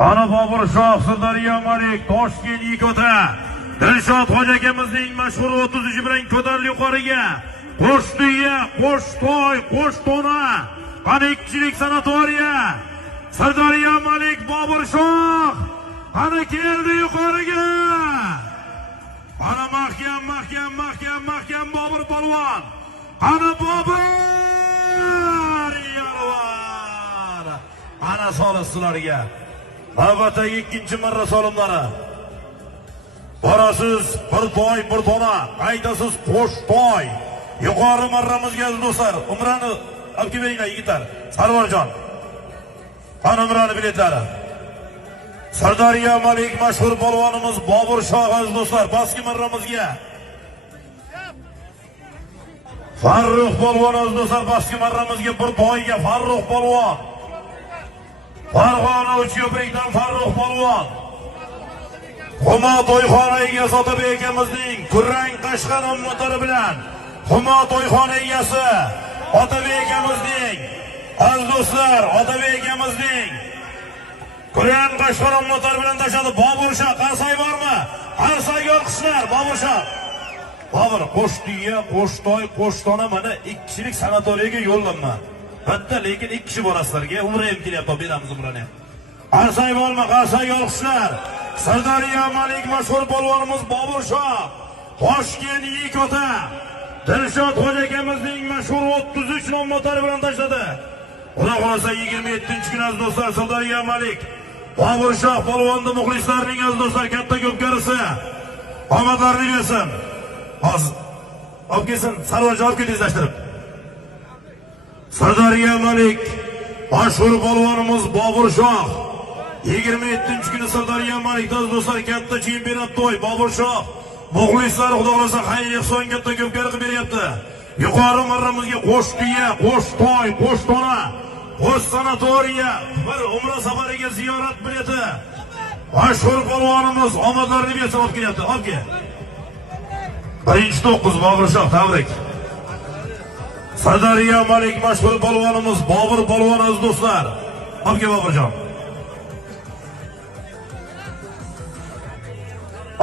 Ana Bobur Shoh, Sirdaryo Malik, Toshkent Yigota, Dilshod hoji akamizning mashhur 30 bilan ko'tarilib yuqoriga. Qo'shtuya, Qo'shtoy, Qo'shtona, Qanikchilik sanatoriya, Sirdaryo Malik, Bobur Shoh, qani keldi yuqoriga. Ana mahkam Bobur polvon. Ana Bobur yalvar. Ana solislarga. Navbatdagi ikkinchi marra solimlari. Borasiz bir toy, bir dona, qaytasiz Qo'shtoy. Yuqori marramizga do'stlar, Umrani olib kelinglar yigitlar. Sarvarjon. Ana Umrani biletlari. Sirdaryo Malik mashhur polvonimiz Bobur Shoh aziz do'stlar, baski marramizga. Farruh polvon aziz do'stlar, baski marramizga bir toyga Farruh polvon. Farg'ona Uchko'prikdan Farruh polvon. Humo to'yxona egasi Otabek akamizning kurrang Qashqar ommatlari bilan Humo to'yxona egasi Otabek akamizning aziz do'stlar, Otabek akamizning kurrang Qashqar ommatlari bilan tashadi. Bobur Shoh qarsay bormi? Qarsayga olqishlar Bobur Shoh. Bobur Qo'shtuya, Qo'shtoy, Qo'shtona mana 2 kishilik sanatoriyaga yo'llanma. Bitta lekin 2 kishi borasizlarga umra ham kelyapti, beramiz umrani. Qarsay bormi? Qarsayga olqishlar. Sirdaryo Malik mashhur polvonimiz Bobur Shoh, Toshkent Yigota, Dilshod hoji akamizning mashhur 33 nomlari bilan tashladi. Xudo xolasa 27-kun aziz do'stlar, Sirdaryo Malik Bobur Shoh polvonni muxlislarining aziz do'stlar katta ko'pkarisi. Omadlarini bersin. Hozir olib kelsin, Sarvarjon olib ketizlashtirib. Sirdaryo Malik mashhur polvonimiz Bobur Shoh 27-kuni Sirdaryo Malikda do'stlar katta chempionat to'y. Bobur Shoh muxlislari xudo xolasa xayr ehson katta ko'pkari qilib beryapti. Yuqori marramizga Qo'shtuya, Qo'shtoy, Qo'shtona, Qo'sh sanatoriya, bir umra safariga ziyorat bileti. Mashhur polvonimiz omadlarini bersin olib kelyapti. Olib kel. 1-9 Bobur Shoh, tabrik. Sirdaryo Malik mashhur polvonimiz Bobur polvon aziz do'stlar. Olib kel Boburjon.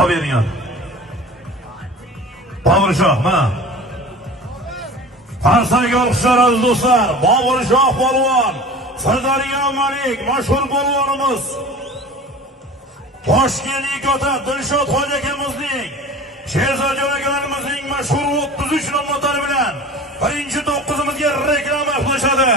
Oberingan. Bobur Shoh mana. Qarsayga olqishlar aziz do'stlar. Bobur Shoh polvon, Sirdaryo Malik mashhur polvonimiz. Toshkent Yigota, Dilshod hoji akamizning, Sherzodjon akalarimizning mashhur 33 nomlari bilan 1-9imizga reklama qilishadi.